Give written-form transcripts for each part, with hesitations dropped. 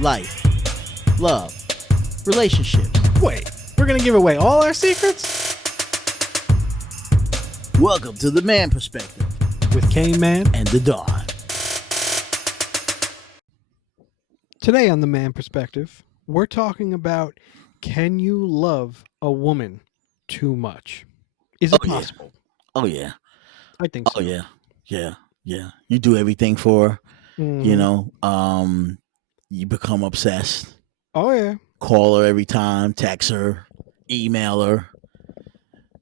life, love, relationships. Wait, we're gonna give away all our secrets? Welcome to the Man Perspective With Kane Man. and the Dawn. Today on the Man Perspective, we're talking about, can you love a woman too much? Is it possible? Oh yeah. I think so. Oh yeah. Yeah. You do everything for her, you know. You become obsessed. Oh yeah. Call her every time, text her, email her,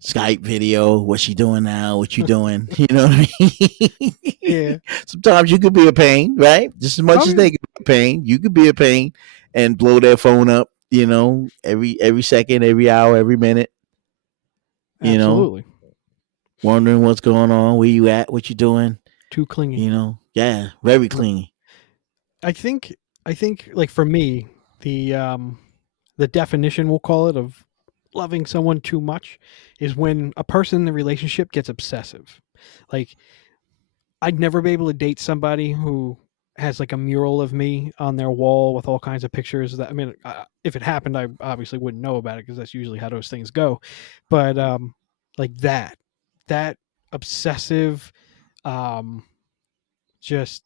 Skype video, what's she doing now? What you doing? You know what I mean? Yeah. Sometimes you could be a pain, right? Just as much as they could be a pain, you could be a pain and blow their phone up, you know, every second, every hour, every minute. You Absolutely. know, wondering what's going on, where you at, what you doing. Too clingy. You know, yeah, very clingy. I think like for me, the definition, we'll call it, of loving someone too much is when a person in the relationship gets obsessive. Like, I'd never be able to date somebody who has like a mural of me on their wall with all kinds of pictures. That, I mean, if it happened, I obviously wouldn't know about it because that's usually how those things go. But like that obsessive, just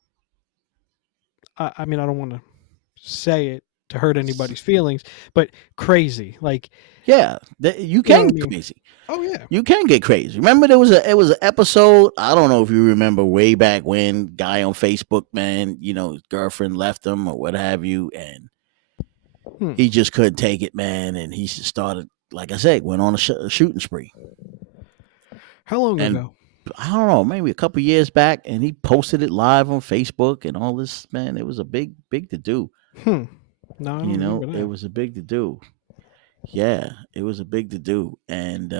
I mean, I don't want to say it to hurt anybody's feelings, but crazy. Like, Yeah, you can get crazy. Oh yeah, You can get crazy. Remember, it was an episode. I don't know if you remember way back when, guy on Facebook, man, you know, his girlfriend left him or what have you, and he just couldn't take it, man, and he just started, like I said, went on a shooting spree. How long ago? I don't know, maybe a couple years back, and he posted it live on Facebook and all this. Man, it was a big to do. No, I don't remember that. It was a big to do. Yeah, it was a big to do, and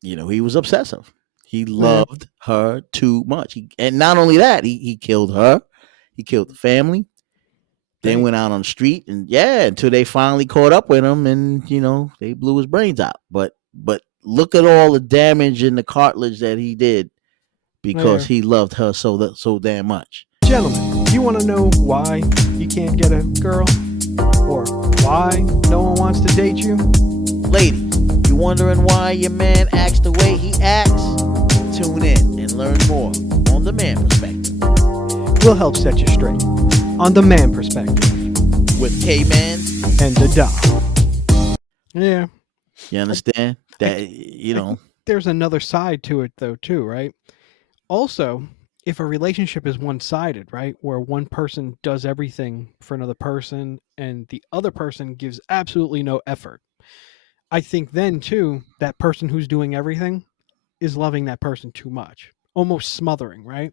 you know, he was obsessive. He loved her too much, and not only that, he killed her, he killed the family, then went out on the street, and until they finally caught up with him, and you know, they blew his brains out. But look at all the damage in the cartilage that he did because he loved her so damn much. Gentlemen, you want to know why you can't get a girl, or why no one wants to date you? Lady, you wondering why your man acts the way he acts? Tune in and learn more on The Man Perspective. We'll help set you straight on The Man Perspective with K-Man and the Dom. Yeah. You understand? That, you know. There's another side to it, though, too, right? Also, if a relationship is one-sided, right, where one person does everything for another person and the other person gives absolutely no effort, I think then, too, that person who's doing everything is loving that person too much, almost smothering, right?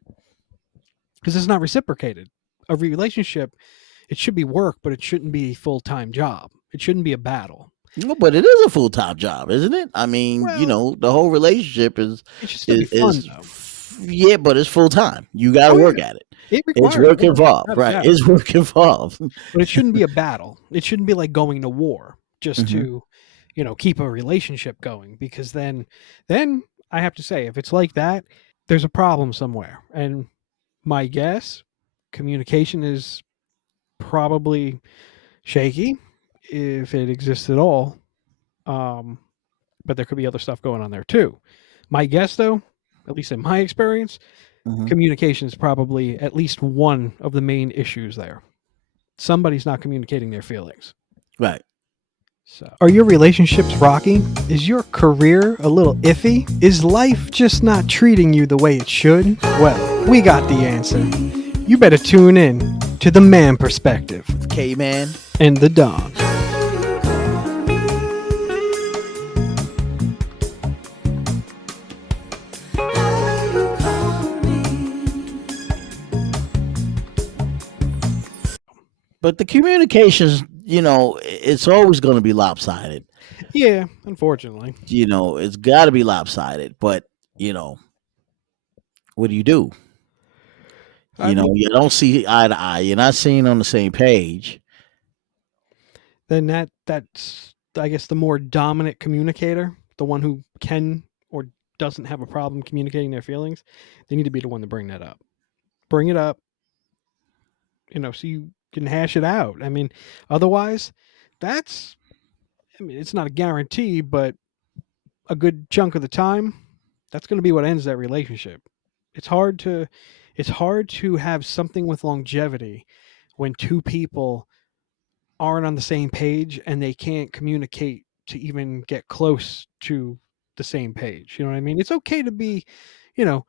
Because it's not reciprocated. A relationship, it should be work, but it shouldn't be a full-time job. It shouldn't be a battle. No, but it is a full-time job, isn't it? I mean, you know, the whole relationship is fun, though. Yeah, but it's full-time. You got to work at it. It's work involved, right? It's work involved. But it shouldn't be a battle. It shouldn't be like going to war just to, you know, keep a relationship going, because then I have to say, if it's like that, there's a problem somewhere. And my guess, communication is probably shaky, if it exists at all. But there could be other stuff going on there too. My guess, though, at least in my experience, communication is probably at least one of the main issues there. Somebody's not communicating their feelings. Right. So, are your relationships rocky? Is your career a little iffy? Is life just not treating you the way it should? Well, we got the answer. You better tune in to The Man Perspective. K-Man and the Dom. But the communications, you know, it's always going to be lopsided. Yeah, unfortunately. You know, it's got to be lopsided. But, you know, what do? You know, you don't see eye to eye. You're not seeing on the same page. Then that's, I guess, the more dominant communicator, the one who can or doesn't have a problem communicating their feelings, they need to be the one to bring that up. Bring it up. You know, so can hash it out. I mean, otherwise, that's, I mean, it's not a guarantee, but a good chunk of the time, that's going to be what ends that relationship. It's hard to it's hard to have something with longevity when two people aren't on the same page and they can't communicate to even get close to the same page. You know what I mean? It's okay to be, you know,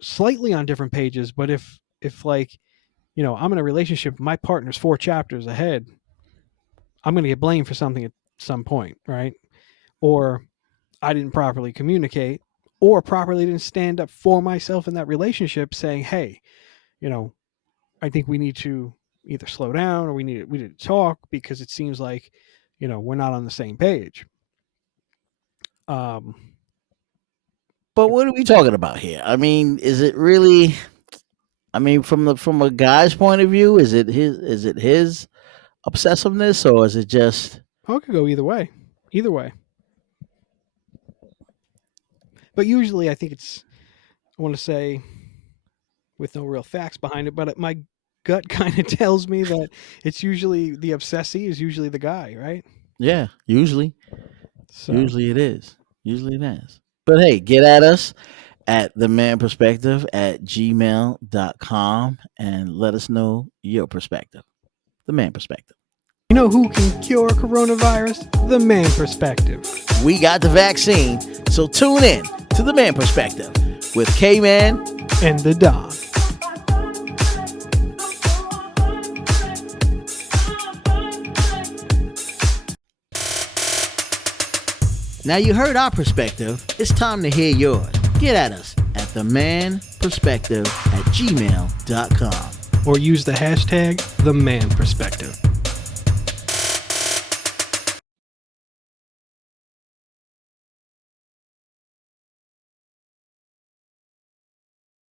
slightly on different pages, but if like, you know, I'm in a relationship, my partner's 4 chapters ahead, I'm going to get blamed for something at some point, right? Or I didn't properly communicate or properly didn't stand up for myself in that relationship saying, "Hey, you know, I think we need to either slow down or we need to talk because it seems like, you know, we're not on the same page." Um But what are we talking about here? I mean, is it really? I mean, from a guy's point of view, is it his obsessiveness, or is it just? oh, it could go either way. Either way. But usually I think it's, I want to say, with no real facts behind it, but my gut kind of tells me that it's usually the obsessee is usually the guy, right? Yeah, usually So, usually it is. Usually it is. But hey, get at us at the man perspective at gmail.com and let us know your perspective. The man perspective. you know who can cure coronavirus? The man perspective. We got the vaccine, so tune in to the man perspective with K-Man And the Don. Now you heard our perspective. It's time to hear yours. Get at us at themanperspective at gmail.com. Or use the hashtag the man perspective.